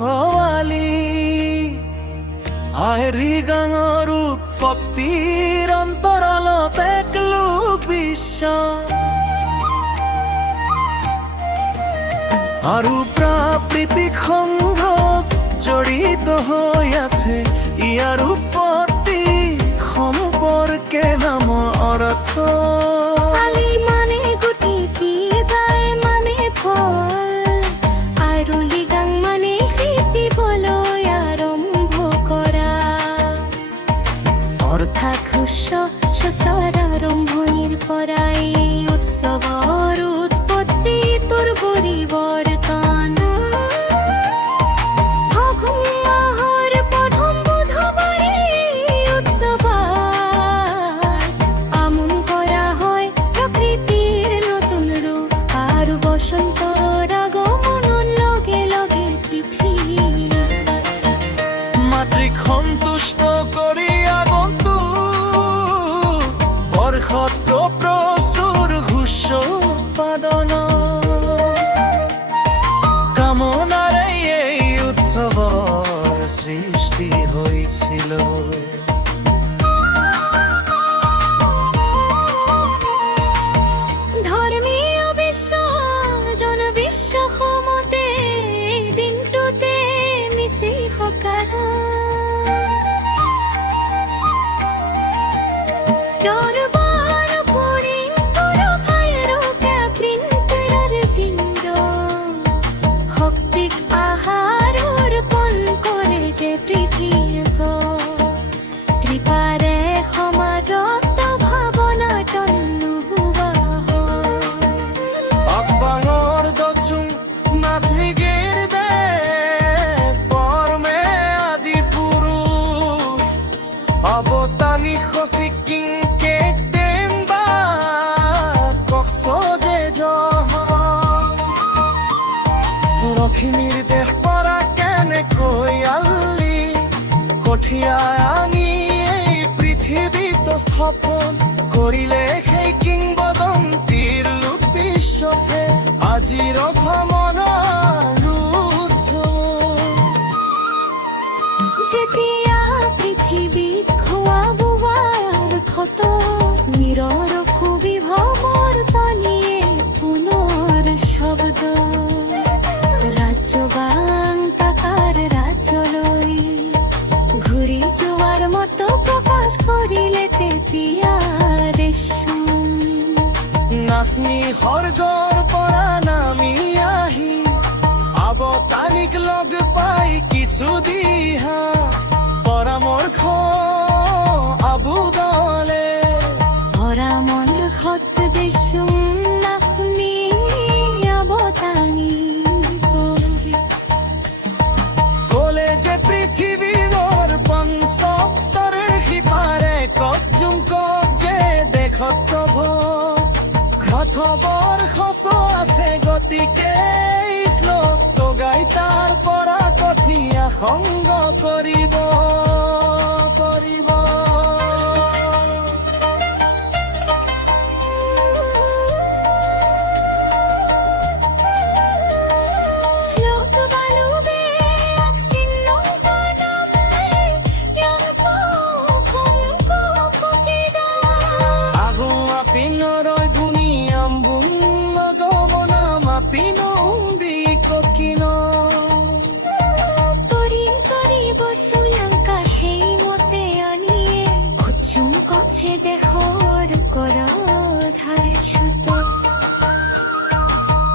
ভৱালী আইৰি গাঙৰ উৎপত্তিৰ অন্তৰালত এক লোক বিশ্বাস আৰু প্ৰাকৃতিক সংযোগ জড়িত হৈ আছে ইয়াৰ উৎপত্তি সম্পৰ্কে নামৰ অৰ্থ আলি মানে গুটি সিজাই মানে ফল আৰু লিগাং মানে সিঁচিবলৈ আৰম্ভ কৰা অৰ্থাৎ শস্যৰ আৰম্ভণিৰ পৰাই উৎসৱৰ উৎপত্তি তোৰ পৰিৱৰ্তন ফাগুন মাহৰ প্ৰথম বুধবাৰে উৎসৱ আমোন কৰা হয় প্ৰকৃতিৰ নতুন ৰূপ আৰু বসন্তৰ আগমনৰ লগে লগে পৃথিৱী মাতৃক সন্তুষ্ট কৰি আগন্তুক বৰ্ষত প্ৰচুৰ শস্য উৎপাদন কামনাৰে এই উৎসৱৰ সৃষ্টি হৈছিল ধৰ্মীয় বিশ্বাস জনবিশ্বাসমতে এই দিনটোতে মিছি সকাৰা দৰবাৰ পৰিম পৰখায়ৰ প্ৰিন্টাৰৰ পিণ্ড শক্তিক আহাৰ অৰ্পণ কৰে যে পৃথিৱীক কৃপাৰে সমাজত ভাৱনা তন্নুৱা আব্বাঙৰ দচুং নাথিগিৰ দে পৰমে আদি পুৰুষ অৱতানি খচিকিং কেক দেম বা কক্স যে জহ লখিমীৰ দেশ পৰা কেনেকৈ আল্লি কঠীয়া আনি এই পৃথিৱীত স্থাপন কৰিলে সেই কিংবদন্তীৰ লোক বিশ্বকে আজিৰ ভ্ৰমণৰ উৎসৱ যেতিয়া পৃথিৱীত খোৱা বোৱাৰ ক্ষত মীৰৰ সুবিভৱৰ টানিয়ে পুনৰ শব্দ ৰাজ্যবান তাকাৰ ৰাজ্যলৈ ঘূৰি যোৱাৰ মতো প্ৰকাশ কৰিলে তেতিয়া ৰেশম নাথনি স্বৰ্গৰ পৰা নামি আহি অৱতানিক লগ পাই কিছু দিহা পৰামৰ্শ আবুদলে পৰামৰ্শত দেশম নাখনি অৱতানি ক'লে যে পৃথিৱীৰ পঞ্চম স্তৰৰ সিপাৰে কবজুং কক যে দেশত ঘটবৰ খচ আছে গতিকে শ্লোক গাই তাৰ পৰা কঠীয়া সংগ কৰিব শ্লোক বালুবে আকচিন্ন পানামে ইয়াৰ পক্ষিদা আগো আপিনৰৈ গুণিয়াম্বুং লগমনাম আপিনং বিককিন তৰিণ কৰিব শ্ৰীলংকা সেইমতে আনিয়ে খুচুং কছে দেশৰ কৰধাই ছুট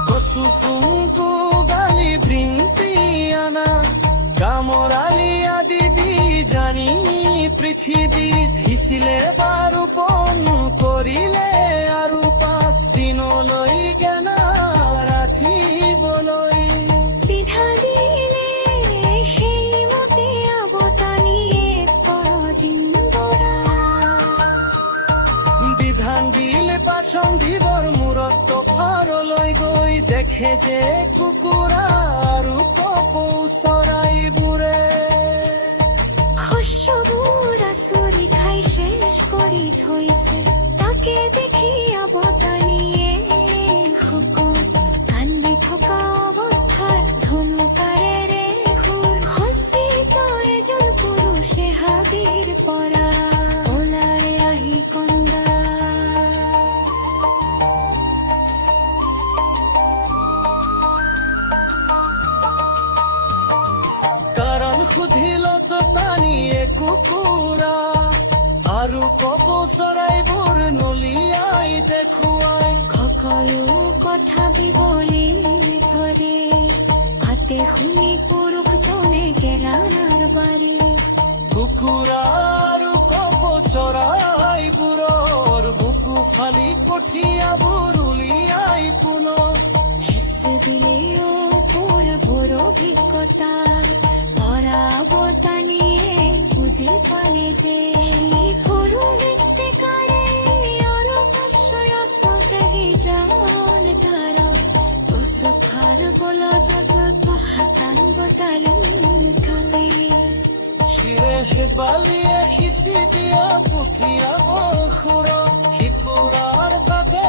কচুচুংকু গালি বৃন্তিয়ানা কামৰালি আদি বীজানি পৃথিৱীত সিঁচিলে বা ৰোপণ কৰিলে আৰু 5 দিনলৈ জ্ঞানা ৰাখিবলৈ বিধানিলে সেইমতে অৱতানিয়ে পৰদিন বৰা বিধান দিলে পাচং দিবৰ মূৰত পাৰলৈ গৈ দেখে যে কুকুৰা আৰু কপৌ চৰাইবোৰে শস্যবোৰ আচৰি খাই শেষ কৰি থৈছে তাকে দেখি অৱতানিয়ে শোকত কান্দি থকা অৱস্থাত ধনুকাৰেৰে সুধিলত টানিয়ে কুকুৰা আৰু কব চৰাইবোৰ নলিয়াই দেখুৱাই সকলো কথা বিবলি ধরে হাতে শুনি পুৰুষজনে কেৰাণাৰ বাৰী কুকুৰা আৰু কব চৰাইবোৰৰ বুকু ফালি কঠিয়াবোৰ উলিয়াই পুনৰ হিস্সে দিলে ওপর ভোর অভিজ্ঞতা পরাবো টানিয়ে বুঝি পালে যে গরু হেসতে কারে আরো প্রশ্রয় আসতেহি জান তারাও তো সুখার বলা জগৎ হাতান বতালুন খালে চিৰে বালিয়ে সিঁচি দিয়া পুঠিয়া বখুৰ শিপুৰাৰ বাবে